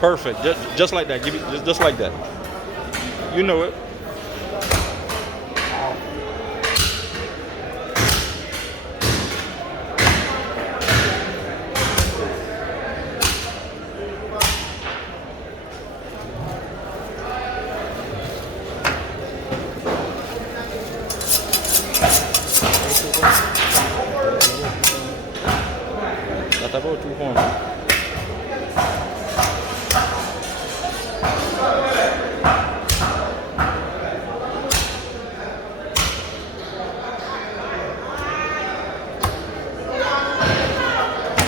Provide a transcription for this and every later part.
Perfect. Just like that. Give it just like that. You know it. Kata apa tu pun.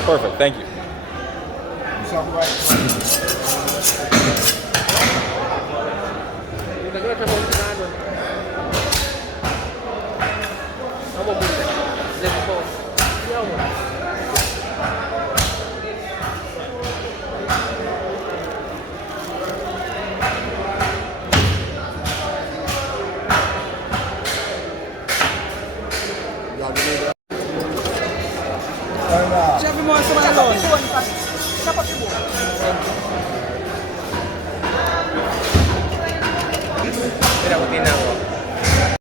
Perfect. Thank you. Siya mo sa mga